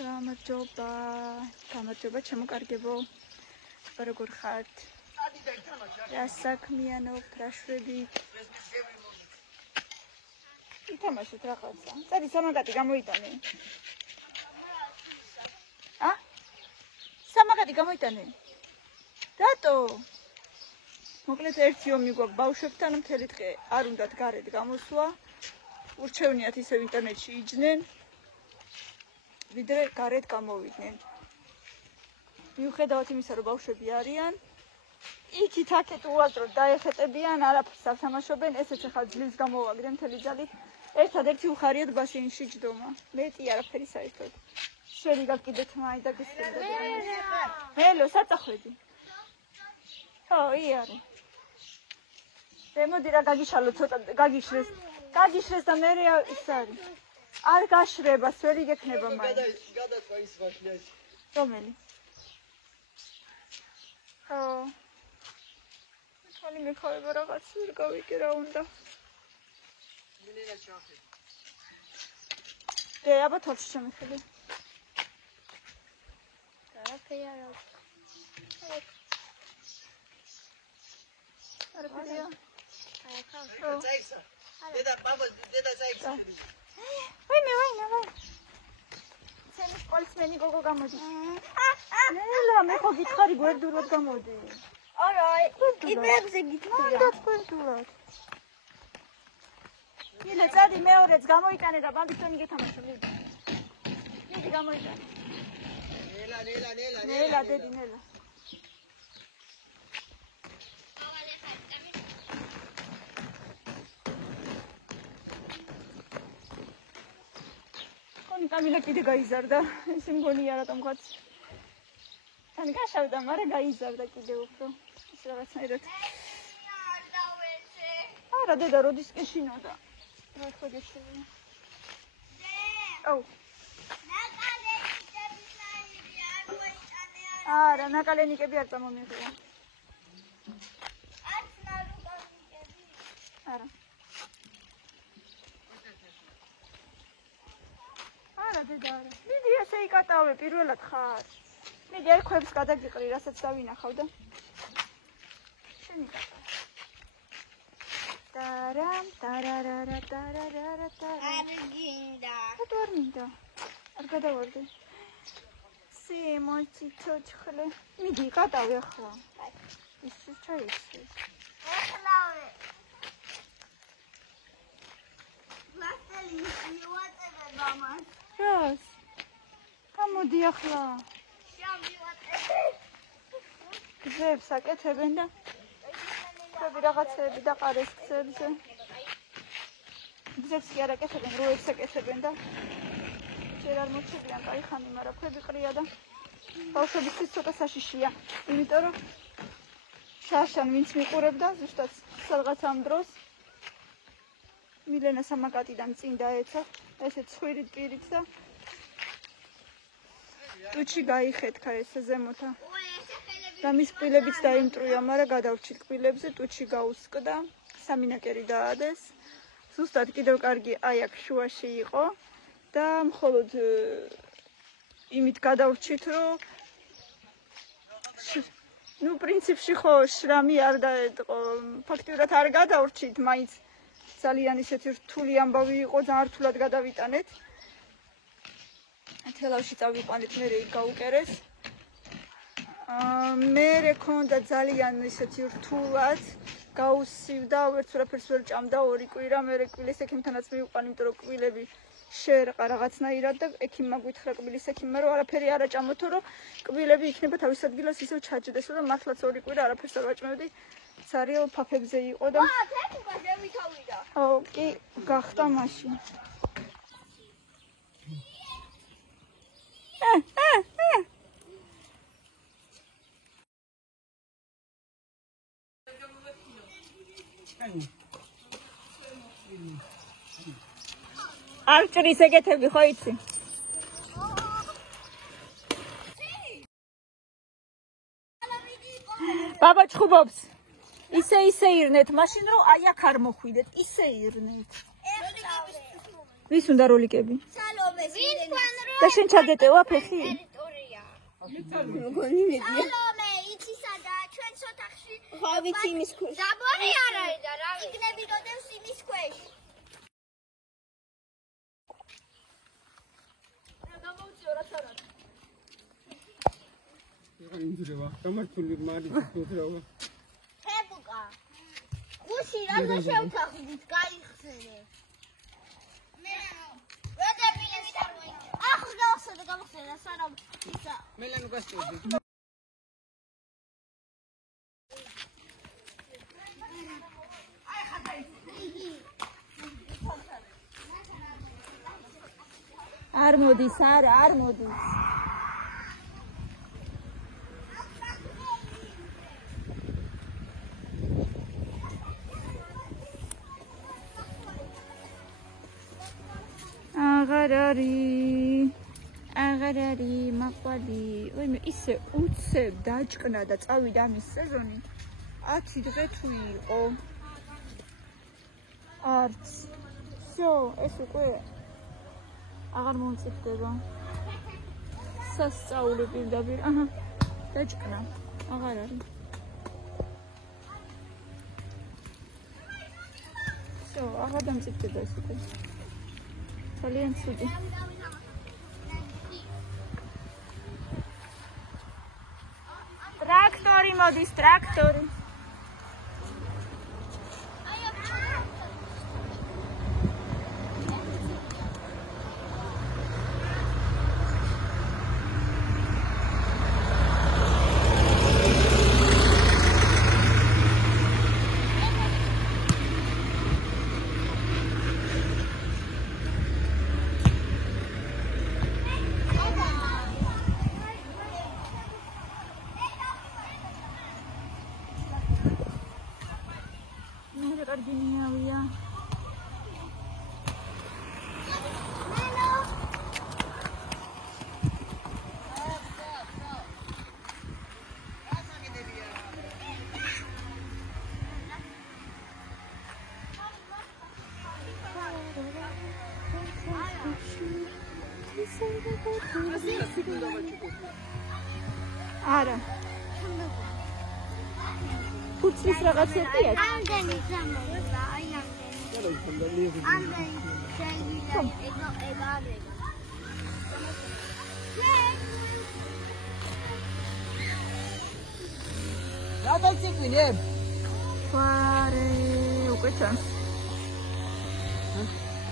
გამარჯობა ჩემო კარგებო. როგორ ხართ? რა საქმიანობთ, რა შვებით? ითამაშეთ რაღაცა. წადი სამაგატი გამოიტანე. სამაგატი გამოიტანე. რატო? მოკლედ ერთი ომი გვაქვს ბავშვებთან, მთელი დღე არ უნდათ გარეთ გამოსვლა. ურჩევნიათ ისევ ინტერნეტში იჯდნენ. ვიდრე გარეთ გამოვიდნენ. მიუხედავად იმისა, რომ ბავშვები არიან, იქით აქეთ უაზროდ დაეხეტებიან, არაფერს არ თამაშობენ, ესეც ახლა ძლივს გამოვაგდენ მთელი ძალით. ერთადერთი უხარიათ ბასეინში ჯდომა. მეტი არაფერი საერთოდ. შენი გაკიდეთ მაინდა გისწრებდა. ჰელო, საწახვედი. ხო, იარე. მოდი რა გაგიშალო ცოტა, გაგიშრეს. გაგიშრეს და მე ის არის. არ გაშრება, სვერი გექნება მაინც. გადაწყვა ის ვაშლიაში. რომელი? ხო. თვალი მეხავება რაღაც ვერ გავიგე რა უნდა. მინენა ჩახე. აბა თორში შემეხედე. არაფერია რა. არაფერია. წაიქცა. დედა ბაბა დედა წაიქცა. ვაიმე. ცემი სპორტსმენი გოგო გამოდი. ნელა მე ხო გითხარი გვერდულად გამოდი. არა, იმებზე გითხარი. გვერდულად. ილე წადი მეორეც გამოიტანე და ბამბისონი გეთამაშო. მიდი გამოიტანე. ნელა დედი ნელა. კამილა კიდე გაიზარდა. ესე მგონია რატომღაც. თან გაშავდა, მაგრამ გაიზარდა კიდე უფრო. ის რაღაცნაირად. არა, დედა, როდის ეშინოდა? რა ხო გეშინოდა? აუ. არა, ნაკალენიკები არ წამომიღია. არა. არა დედა არა. მიდი ასე იკატავე პირველად ხარ. მიდი აი ქვებს გადაგიყრი, რასაც დავინახავ და. შენი კატა. ტარამ ტარარარა ტარარარა ტარა. არ გინდა. არ მინდა. არ გადავარდი. მოიცი ცოცხლე. მიდი იკატავე ახლა. ის ჩაიცი. ახლავე. ლასტელი მივაწევე მამას. რას? გამოდი ახლა. შავივატები. გზებს აკეთებენ და ქვები რაღაცები დაყარეს გზებზე. გზებს კი არ აკეთებენ, როებს აკეთებენ და ჯერ არ მოჩებიან კაი ხანი, მაგრამ ქვები ყრია და ბავშვებისთვის ცოტა საშიშია. იმიტომ რომ შაშან ვინც მიყურებდა ზუსტად სადღაც ამ დროს მილენა სამაკატიდან წინ დაეცა, ესე ცხვირით პირით და ტუჩი გაიხეთქა ესე ზემოთა. და მის კბილებიც დაიმტრუია, მაგრამ გადავრჩით კბილებზე, ტუჩი გაუსკდა, სამინაკერი დაადეს. ზუსტად კიდევ კარგი აი აქ შუაში იყო და მხოლოდ იმით გადავრჩით, რომ ნუ პრინციპში ხო შრამი არ დაედყო, ფაქტიურად არ გადავრჩით, მაინც ძალიან ისეთი რთული ამბავი იყო, ძალიან რთულად გადავიტანეთ. თელავში წავიყვანეთ, მე იქ გაუკერეს. მე ქონდა ძალიან ისეთი რთულად, გაუსივდა, ვერც რაფერს ვერ ჭამდა 2 კვირა, მე კბილის ექიმთანაც მივიყვან, იმიტომ რომ კბილები შეერყა რაღაცნაირად და ექიმმა გვითხრა კბილის ექიმმა, რომ არაფერი არ აჭამოთო, რომ კბილები იქნება თავის ადგილას ისევ ჩაჯდესო და მართლაც 2 კვირა არაფერს არ ვაჭმევდი. ცარიელ ფაფებზე იყო და თეთრობა შემითავიდა. ხო, კი, გახდა მაშინ. არ ჭრის ეგეთები ხო იცი? ბაბა ჩხუბობს. ისე ირნეთ, მაშინ რომ აი აქ არ მოხვიდეთ, ისე ირნეთ. ვის უნდა როლიკები? სალომეს. და შენ ჩაგეტევა ფეხი? მოგონი მედია. სალომე, იცი სადა ჩვენ ოთახში. ხო, ვიცი იმის ქვეშ. დაბორი არ არის და რა. იქნები გოდევს იმის ქვეშ. გამოვწიო რაც არ არის. ინძრევა, გამართული მარიც უძრავა. ფებუკა. გუში რატო შევთანხმდით, გაიხსენე. მე როდებილი ვიტარმოი. ახლა გავხსენე, სანამ ისა. მელანო გასწევდი. არ მოდის, არ მოდის. აღარ არის მაყვალი. ვაიმე ისე უცებ დაჭკნა და წავიდა ამის სეზონი. 10 დღე თუ იყო. არც. всё, ეს უკვე აღარ მომწიფდება. სასწაული პირდაპირ. აჰა. დაჭკნა. აღარ არის. всё, აღარ დამწიფდება ეს უკვე. ძალიან ცუდი. ტრაქტორი მოდის, ტრაქტორი. არა. ფუცლის რაღაცებია. ამდენი ზამოვა, აი ამდენი. ამდენი შეიძლება ეგარი. რა დაიწყინე? ფარე, უკვე ჩანს.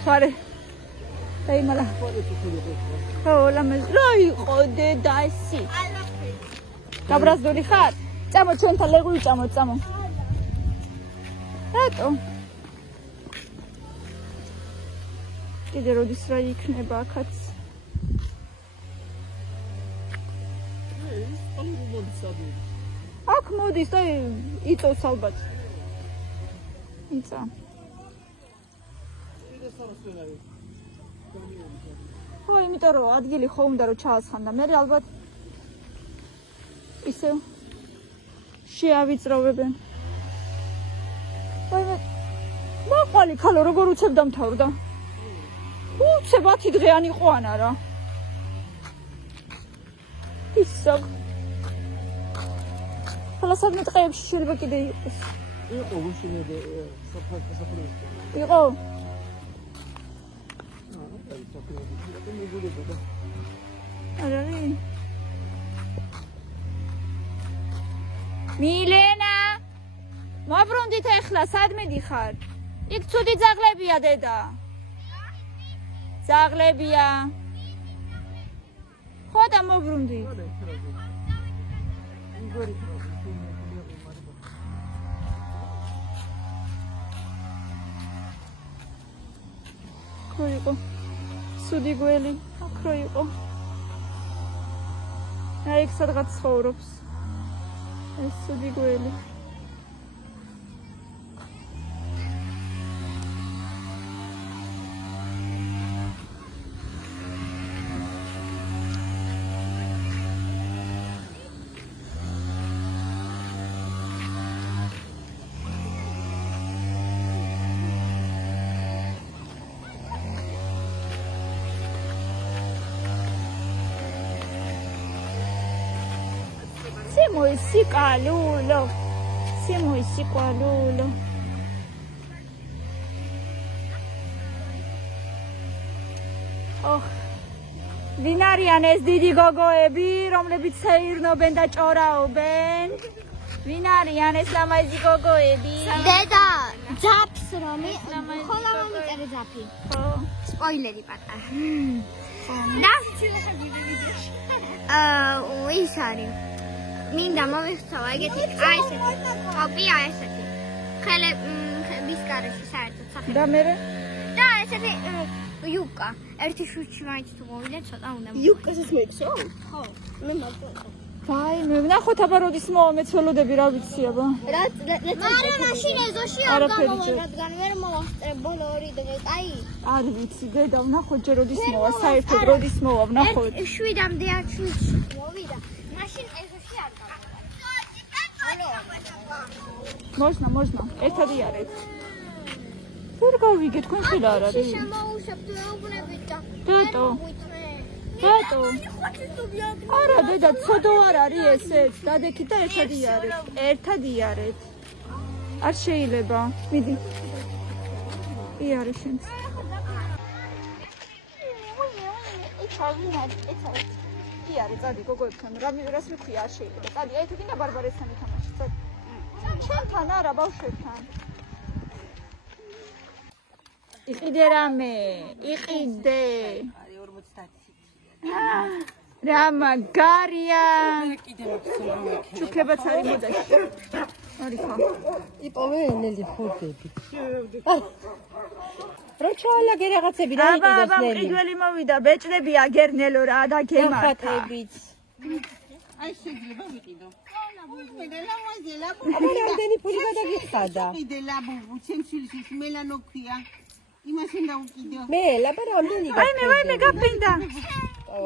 ფარე. აი მალა. ხო, ლამაზ. რა იყო დედასი? გაბრაზდული ხარ? წამო ჩვენთან ლეგული წამო. რატო? კიდე როდის რა იქნება აქაც? აქ მოდის და იწოვს ალბათ. იწა. ხო, იმიტომ რომ ადგილი ხო უნდა რომ ჩაასხანდა. მე ალბათ ისევ შეავიწროვებენ. ვაიმე, მაყვალი ქალო როგორ უცებ დამთავრდა? უცებ 10 დღეანი ყვანა რა. ისაკ. ხოლო სადმე წეებში შეიძლება კიდე იყოს. იყო უშინე საფრანგეთის. იყო? არა. მილენა მოbrundით ახლა სად მიდიხარ? იქ ცუდი ძაღლებია დედა. ძაღლებია. ხო და მოbrunდი. ხო იყო. ცუდი გველი აქ რო იყო. აი იქ სადღაც ცხოვრობს. ეს ცუდი გველი. Muy sicalulo. Sí, muy sicalulo. Oh. ვინ არიან ეს დიდი გოგოები, რომლებიც ცეირნობენ და ჭორაობენ? ვინ არიან ეს ლამაზი გოგოები? დედა, ძაფს რომი, ხოლო მომიწერე ძაფი. ხო. სპოილერი პატარა. და ის არის. მინდა მომიხსოვა ეგეთი, აი ესეთი. კოპია ესეთი. ხელების გარეშე საერთოდ სახელი. და მე და ესეთი იუკა. ერთი შუჩი მაინც თუ მოვიდე, ცოტა უნდა. იუკას ის მეცო? ხო. მე მაგას. ვაი, მე ვნახოთ აბა როდის მოვა მეცველოდები რა ვიცი აბა. მარა მაშინ ეზოში არ გამოვა, რადგან ვერ მოვასწრებ ბოლო 2 დღეს. აი. არ ვიცი, დედა ვნახოთ ჯერ როდის მოვა, საერთოდ როდის მოვა, ვნახოთ. 7-მდე არ შუჩი მოვიდა. მაშინ ეზოში არ გამოვა. Можно, ერთად იარეთ. Пур გავიგე თქვენ ხელ არ არის. შემოუშვებ ეუბნებით და დედო. დედო. არა დედა, ცოდო არ არის ესეც. დადექით და ერთად იარეთ. ერთად იარეთ. არ შეიძლება. მიდი. იარე შენც. იარე, წადი გოგოებთან. რას მიქია არ შეიძლება. წადი, აი თუ გინდა ბარბარესთან ითამაშე, წადი. ჩემთან არა, ბავშვებთან. იყიდე რამე, იყიდე. რა მაგარია. ჩუქებაც არის მოდაში. არიქა. იპოვე ენელი ხუთები. რო ჩაალაგე რაღაცები რა იყიდოს აბა, მყიდველი მოვიდა, ბეჭდები აგერნელო რა და გემართა. აი შეიძლება ვიყიდო. აბა რამდენი ფული გადაგიხადა? ვიყიდე ლაბუბუ, ჩემშილში მელანო ქვია. იმასენ დავუკიდო. მე ლაბა რამდენი ვაიმე, გაფინდა.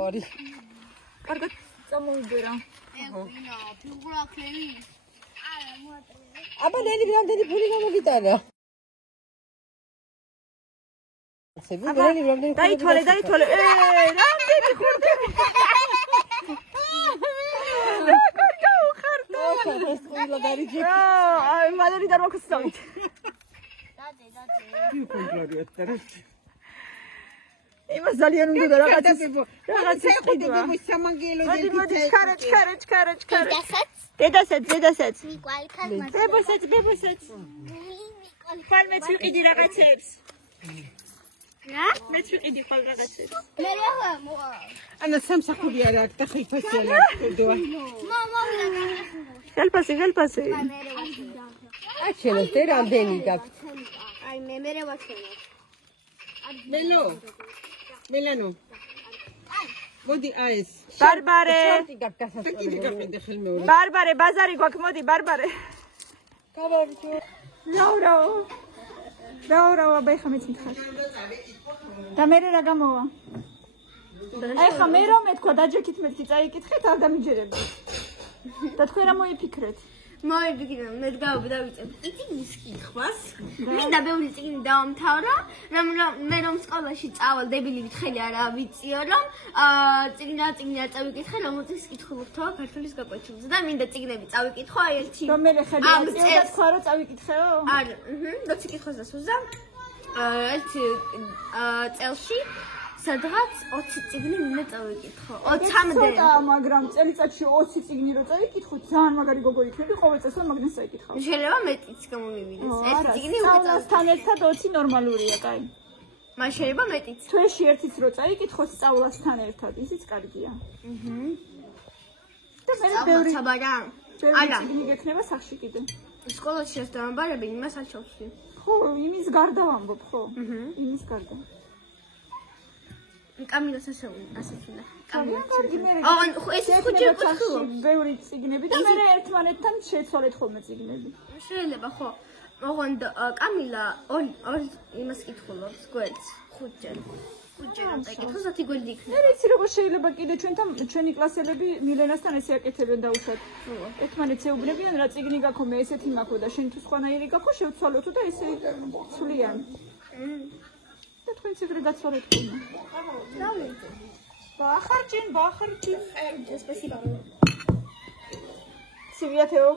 ორი. კარგად წამოვიდერა. ეგვინა, ფიგურა ხელი. არა, მოატრე. აბა ნელი რამდენი ფული გამოგიტანა? დაითვალე. რამდენი ხურდები? აი, მალერი და როქსავით. დადე. იმას ძალიან უნდა და რაღაცის ყიდვა. მოდი, ჩქარა. დედასაც. მიკვალიფიკაცია. ბებოსაც. ხვალ მეც ვიყიდი რაღაცებს. რა? მეც ვიყიდი ხვალ რაღაცებს. მე რა ანა სამსახური არა აქ და ხიფასია ხდოა. ხელფასი. აჩენოს დე რამდენი გაქვს? აი მე ვაჩვენე. მელანო. მოდი აეს. ბარბარე. კიდე გაფრინდე ხელმეორე. ბარბარე, ბაზარი გვაქვს, მოდი ბარბარე. გავარჯო. რა, აბა ხა მეც მითხარ. და მე რა გამოვა? აი ხა მე რომ მეთქვა დაჯექით მეთქი წაიკითხეთ არ დამიჯერებთ. და თქვენ რა მოიფიქრეთ? მოვიფიქრე, მე დავიწებ. წიგნის კითხვას. მინდა ბევრი წიგნი დავამთავრო, რომ სკოლაში წავალ დებილივით ხელი არა ვიციო, რომ წიგნა წავიკითხე, რომელზეც კითხულობთო ქართულის გაკვეთილზე და მინდა წიგნები წავიკითხო, აი ერთი. რომ მე ხელი აწევდა თქვა რომ წავიკითხეო? არა, როცა კითხავს დასვლა. ერთი წელში სადღაც 20 წიგნი მინდა წავიკითხო. 20-მდე. მაგრამ წელიწადში 20 წიგნი რო წავიკითხო, ძალიან მაგარი გოგო იქნები, ყოველ წელს მაგდენს წაიკითხავ. შეიძლება მეტიც გამომივიდეს. ეს წიგნი უკვე სწავლასთან ერთად 20 ნორმალურია, კაი. მას შეიძლება მეტიც. თვეში ერთიც რო წაიკითხო სწავლასთან ერთად, ისიც კარგია. და მე ბევრი წიგნი გექნება სახში კიდე. სკოლაში ეს დამაბარები იმას აჩვენე. ხო, იმის გარდა ვამბობ, ხო? იმის გარდა. კამილას ასეც უნდა. კარგი მე. ეს ხუჭი ხუჭი. ბევრი წიგნები და მე ერთმანეთთან შეცვალეთ ხოლმე წიგნები. შეიძლება ხო. ოღონდ კამილა ორ იმას კითხულობს გვერდს ხუჭი. აკითხო 10 გვერდი იქნება. მე ვიცი როგორ შეიძლება კიდე ჩვენი კლასელები მილენასთან ესე აკეთებენ დაუშვათ. ერთმანეთს ეუბნებიან რა წიგნი გაქვო მე ესეთი მაქვს და შენ თუ სხვანაირი გაქვო შევცვალოთ და ესე ცვლიან. და თქვენ ციგნი გაცვალეთ ხოლმე. დავიწყე. Бахарчин. Спасибо. ცივია თეო?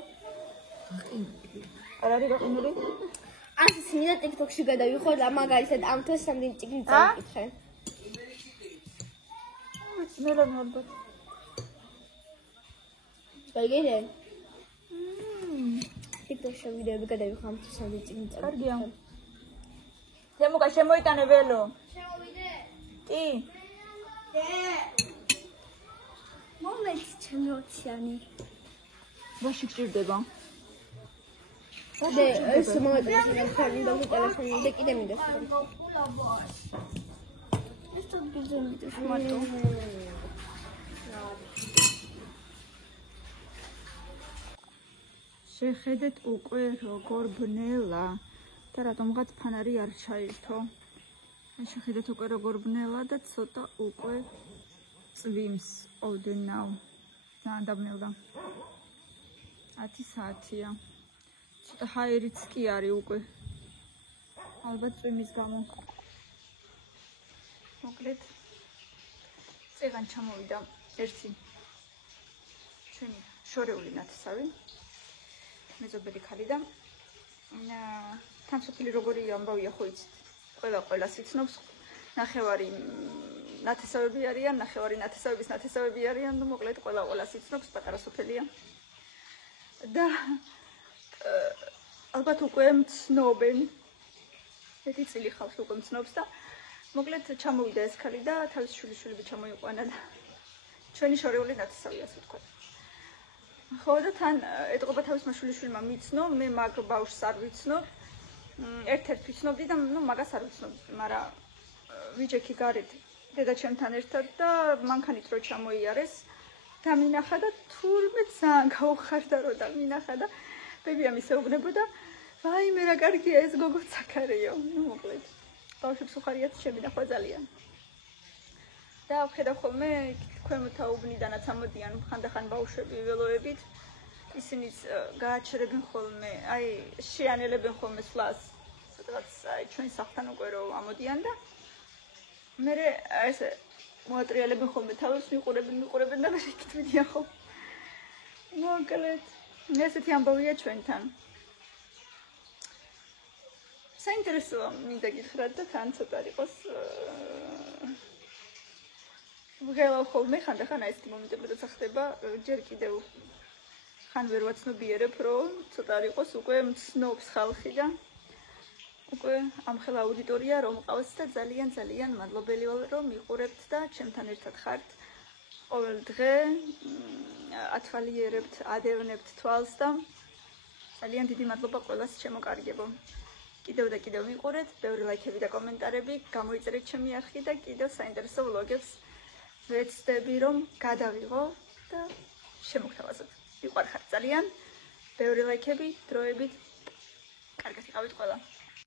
არ არის გაყინული? ასეც მინდა TikTok-ში გადავიხარ და მაგალითად ამ თვეს რამდენი წიგნი წავიკითხე. მელანი ალბათ. გაიგე? TikTok-ში ვიდეოები გადავიხარ ამ თვეს რამდენი წიგნი წავიკითხე. კარგია. ზემუკა შემოიტანე ველო. შემოვიდე. კი. მომენტი ჩემი ოციანი. ვაში გჭირდება? და ეს მომენტი ჩემი და ტელეფონი და კიდე მინდა. ეს თუ გიზონი შმატო. შეხედეთ უკვე როგორ ბნელა და რატომღაც ფანარი არ ჩაირთო. შეხედეთ უკვე როგორ ბნელა და ცოტა უკვე წვიმს ოდნავ. ძალიან დაბნელდა. 10 საათია. ცოტა ჰაერიც კი არის უკვე. ალბათ წვიმის გამო. მოკლედ წეგან ჩამოვიდა ერთი ჩვენი შორეული ნათესავი. მეზობელი ქალი და თან სოფელი როგორი ამბავია ხო იცით? ყველას იცნობს. ნახევარი ნათესავები არიან, ნახევარი ნათესავების ნათესავები არიან, და მოკლედ ყველას იცნობს, პატარა სოფელია. და ალბათ უკვე მცნობენ. ერთი წილი ხალხი უკვე მცნობს და მოკლედ ჩამოვიდა ეს ქალი და თავის შვილიშვილები ჩამოიყვანა და ჩვენი შორეული ნათესავი ასე ვთქვა. ხო და თან ეტყობა თავის შვილიშვილმა მიცნო, მე მაგ ბავშვს არ ვიცნობ. ერთ-ერთ ვიცნობდი და მაგას არ ვიცნობდი, მაგრამ ვიჯექი გარეთ დედაჩემთან ერთად და მანქანით რო ჩამოიარეს და მინახა და თურმე ძალიან გაუხარდა რო და მინახა და ბებიამ ისეუბნებოდა, ვაიმე რა კარგია ეს გოგო ცაქარეო. მოკლედ ბავშვებს უხარიათ შემინახვა ძალიან. და ვხედავ ხოლმე ქვემოთა უბნიდანაც ამოდიან ხანდახან ბავშვები ველოებით. ისინიც გააჩერებენ ხოლმე, აი შეანელებენ ხოლმე სვლას. სადღაც აი ჩვენ სახლთან უკვე რო ამოდიან და მე ესე მოატრიალებენ ხოლმე თავს, მიყურებენ და მე იქით ხო. მოკლედ ესეთი ამბავია ჩვენთან. საინტერესოა მინდა გითხრათ და თან ცოტა იყოს ვღელავ ხოლმე ხანდახან აი ესეთი მომენტები როცა ხდება ჯერ კიდევ ხან ვერ ვაცნობიერებ რომ ცოტა არ იყოს უკვე მცნობს ხალხი და უკვე ამხელა აუდიტორია რომ ყავს და ძალიან მადლობელი ვარ რომ მიყურებთ და ჩემთან ერთად ხართ ყოველ დღე ათვალიერებთ, ადევნებთ თვალს და ძალიან დიდი მადლობა ყველას შემოკარგებო. კიდევ და კიდევ მიყურეთ, ბევრი ლაიქები და კომენტარები, გამოიწერეთ ჩემი არხი და კიდევ საინტერესო ვლოგებს ვეცდები რომ გადავიღო და შემოგთავაზოთ. მიყარხართ ძალიან, ბევრი ლაიქები, დროებით. კარგად იყავით ყველა.